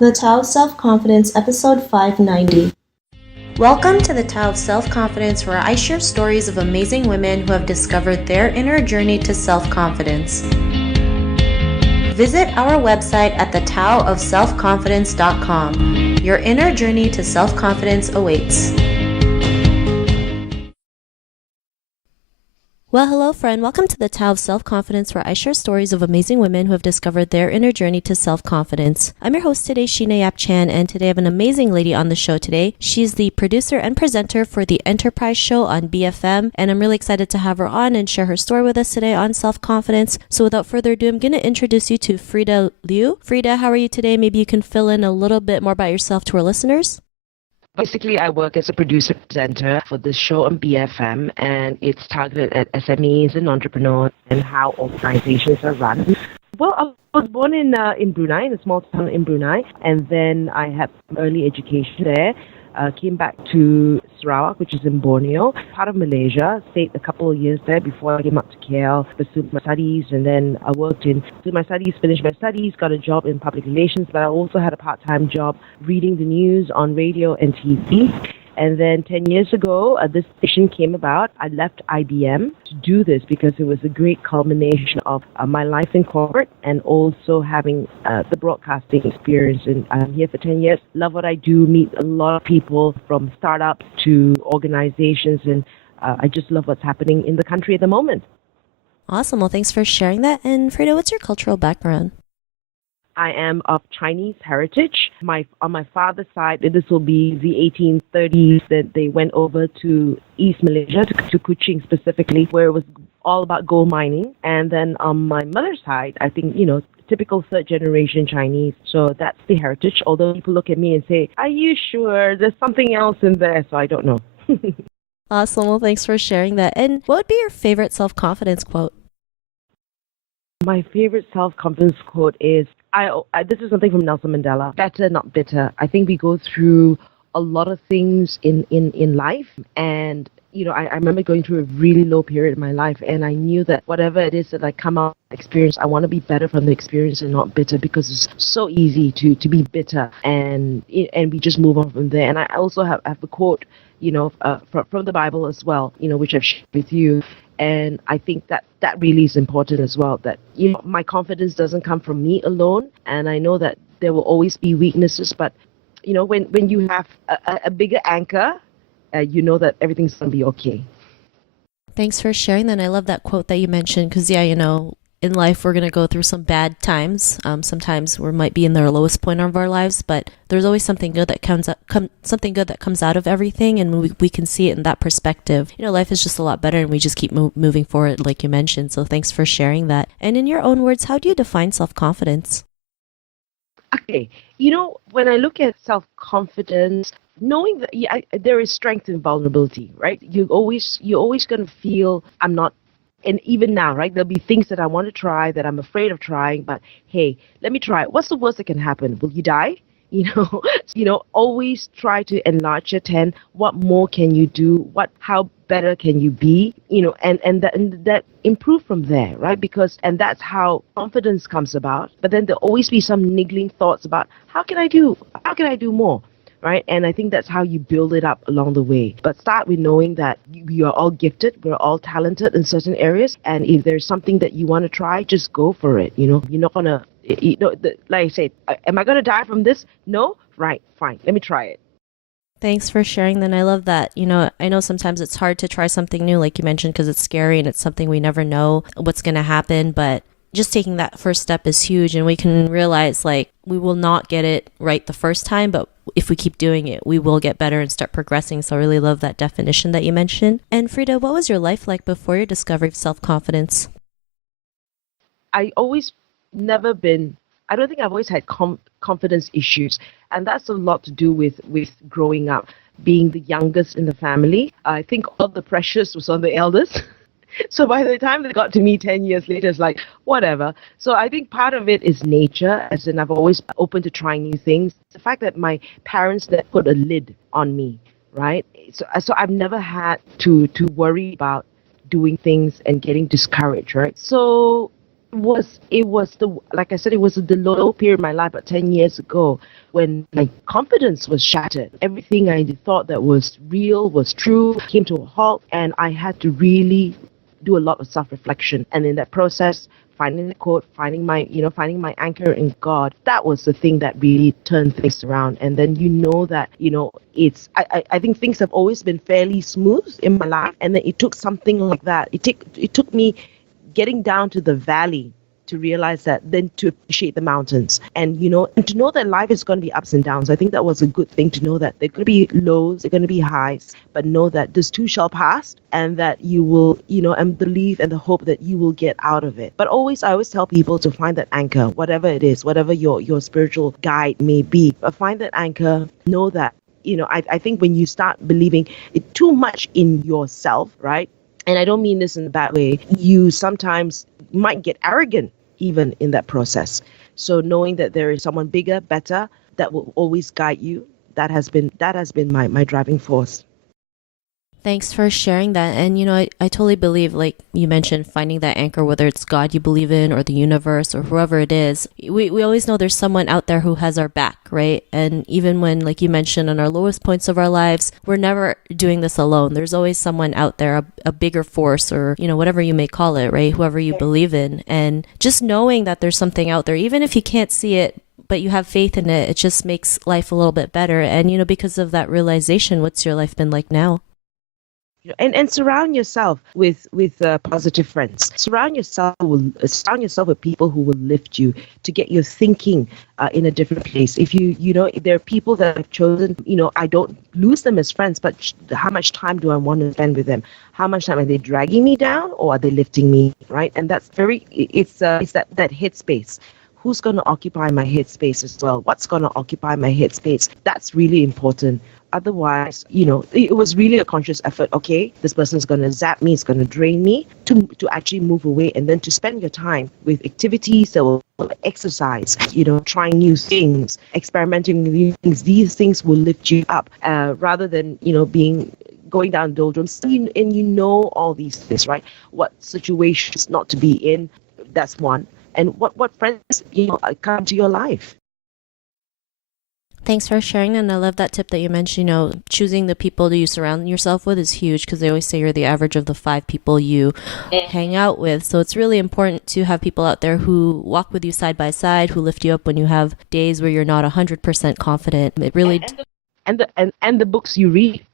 The Tao of Self-Confidence, episode 590. Welcome to the Tao of Self-Confidence, where I share stories of amazing women who have discovered their inner journey to self-confidence. Visit our website at thetaoofselfconfidence.com. Your inner journey to self-confidence awaits. Well, hello friend. Welcome to the Tao of Self-Confidence, where I share stories of amazing women who have discovered their inner journey to self-confidence. I'm your host today, Sheena Yap Chan, and today I have an amazing lady on the show today. She's the producer and presenter for the Enterprise Show on BFM, and I'm really excited to have her on and share her story with us today on self-confidence. So without further ado, I'm going to introduce you to Freda Liu. Freda, how are you today? Maybe you can fill in a little bit more about yourself to our listeners. Basically, I work as a producer presenter for this show on BFM, and it's targeted at SMEs and entrepreneurs and how organizations are run. Well, I was born in Brunei, in a small town in Brunei, and then I had early education there. Came back to Sarawak, which is in Borneo, part of Malaysia. Stayed a couple of years there before I came up to KL, pursued my studies, and then I finished my studies, got a job in public relations, but I also had a part-time job reading the news on radio and TV. And then 10 years ago, this vision came about. I left IBM to do this because it was a great culmination of my life in corporate and also having the broadcasting experience. And I'm here for 10 years. Love what I do, meet a lot of people from startups to organizations, and I just love what's happening in the country at the moment. Awesome. Well, thanks for sharing that. And Freda, what's your cultural background? I am of Chinese heritage. On my father's side, this will be the 1830s that they went over to East Malaysia, to Kuching specifically, where it was all about gold mining. And then on my mother's side, I think, typical third generation Chinese. So that's the heritage. Although people look at me and say, are you sure there's something else in there? So I don't know. Awesome. Well, thanks for sharing that. And what would be your favorite self-confidence quote? My favorite self-confidence quote is, this is something from Nelson Mandela, better, not bitter. I think we go through a lot of things in life, and I remember going through a really low period in my life, and I knew that whatever it is that I come out experience, I want to be better from the experience and not bitter, because it's so easy to be bitter, and we just move on from there. And I also have a quote, from the Bible as well, which I've shared with you. And I think that really is important as well, that, my confidence doesn't come from me alone. And I know that there will always be weaknesses, but, when you have a bigger anchor, you know that everything's going to be okay. Thanks for sharing that. And I love that quote that you mentioned, because, in life, we're going to go through some bad times. Sometimes we might be in the lowest point of our lives, but there's always something good that comes out of everything, and we can see it in that perspective. Life is just a lot better, and we just keep moving forward, like you mentioned. So thanks for sharing that. And in your own words, how do you define self-confidence? Okay, when I look at self-confidence, knowing that there is strength in vulnerability, right? You're always going to feel I'm not. And even now, right, there'll be things that I want to try that I'm afraid of trying, but hey, let me try it. What's the worst that can happen? Will you die? Always try to enlarge your tent. What more can you do? How better can you be? And that improve from there, right? And that's how confidence comes about. But then there'll always be some niggling thoughts about how can I do more? Right? And I think that's how you build it up along the way. But start with knowing that we are all gifted, we're all talented in certain areas. And if there's something that you want to try, just go for it. You're not going to, like I said, am I going to die from this? No? Right, fine. Let me try it. Thanks for sharing that. I love that. I know sometimes it's hard to try something new, like you mentioned, because it's scary and it's something we never know what's going to happen. But just taking that first step is huge, and we can realize we will not get it right the first time, but if we keep doing it, we will get better and start progressing. So I really love that definition that you mentioned. And Freda, what was your life like before your discovery of self-confidence? I don't think I've always had confidence issues, and that's a lot to do with growing up, being the youngest in the family. I think all the pressures was on the eldest. So by the time they got to me 10 years later, it's like, whatever. So I think part of it is nature, as in I've always been open to trying new things. The fact that my parents put a lid on me, right? So I've never had to worry about doing things and getting discouraged, right? So it was the like I said, it was the low period of my life, but 10 years ago, when my confidence was shattered. Everything I thought that was real, was true, came to a halt, and I had to really do a lot of self-reflection. And in that process, finding the quote, finding my anchor in God, that was the thing that really turned things around. And then that, I think things have always been fairly smooth in my life. And then it took something like that. It took me getting down to the valley to realize that, then to appreciate the mountains, and to know that life is going to be ups and downs. I think that was a good thing, to know that there are going to be lows, there are going to be highs, but know that this too shall pass, and that you will, and believe and the hope that you will get out of it. But I always tell people to find that anchor, whatever it is, whatever your spiritual guide may be, but find that anchor. Know that, I think when you start believing it too much in yourself, right? And I don't mean this in a bad way, you sometimes might get arrogant even in that process. So knowing that there is someone bigger, better, that will always guide you, that has been my driving force. Thanks for sharing that. And, I totally believe, like you mentioned, finding that anchor, whether it's God you believe in or the universe or whoever it is, we always know there's someone out there who has our back, right? And even when, like you mentioned, on our lowest points of our lives, we're never doing this alone. There's always someone out there, a bigger force, or, whatever you may call it, right? Whoever you believe in. And just knowing that there's something out there, even if you can't see it, but you have faith in it, it just makes life a little bit better. And, because of that realization, what's your life been like now? And surround yourself with positive friends. Surround yourself with people who will lift you, to get your thinking in a different place. If if there are people that I've chosen, I don't lose them as friends, but how much time do I want to spend with them? How much time are they dragging me down, or are they lifting me? Right, and that's it's that headspace. Who's going to occupy my headspace as well? What's going to occupy my headspace? That's really important. Otherwise, it was really a conscious effort. Okay, this person's going to zap me, it's going to drain me, to actually move away, and then to spend your time with activities that will exercise, trying new things, experimenting with new things. These things will lift you up, rather than, going down doldrums. And all these things, right? What situations not to be in, that's one. And what friends, come to your life. Thanks for sharing. And I love that tip that you mentioned, choosing the people that you surround yourself with is huge, because they always say you're the average of the 5 people you hang out with. So it's really important to have people out there who walk with you side by side, who lift you up when you have days where you're not 100% confident. It really... And the books you read.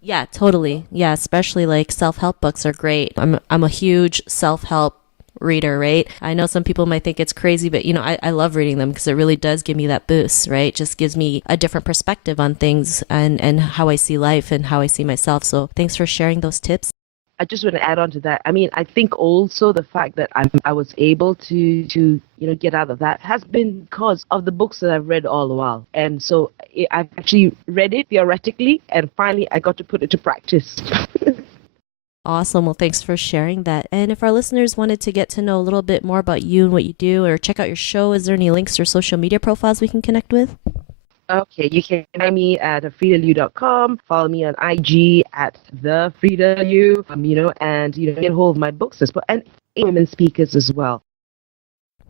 Yeah, totally. Yeah, especially like self-help books are great. I'm a huge self-help reader, right? I know some people might think it's crazy, but I love reading them because it really does give me that boost, right? It just gives me a different perspective on things and how I see life and how I see myself. So thanks for sharing those tips. I just want to add on to that. I mean, I think also the fact that I was able to get out of that has been because of the books that I've read all the while. And so I've actually read it theoretically, and finally I got to put it to practice. Awesome. Well, thanks for sharing that. And if our listeners wanted to get to know a little bit more about you and what you do, or check out your show, is there any links or social media profiles we can connect with? Okay, you can find me at FredaLiu.com. Follow me on IG at the Freda Liu. And get hold of my books as well, and women speakers as well.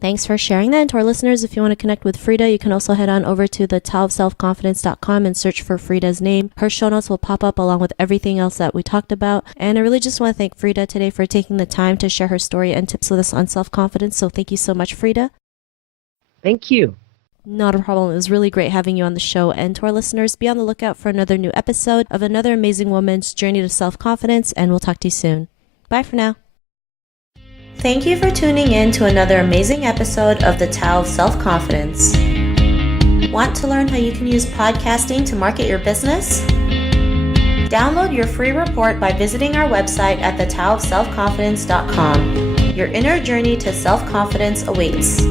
Thanks for sharing that. And to our listeners, if you want to connect with Freda, you can also head on over to the taoofselfconfidence.com and search for Freda's name. Her show notes will pop up along with everything else that we talked about. And I really just want to thank Freda today for taking the time to share her story and tips with us on self-confidence. So thank you so much, Freda. Thank you. Not a problem. It was really great having you on the show. And to our listeners, be on the lookout for another new episode of another amazing woman's journey to self-confidence. And we'll talk to you soon. Bye for now. Thank you for tuning in to another amazing episode of the Tao of Self-Confidence. Want to learn how you can use podcasting to market your business? Download your free report by visiting our website at thetaoofselfconfidence.com. Your inner journey to self-confidence awaits.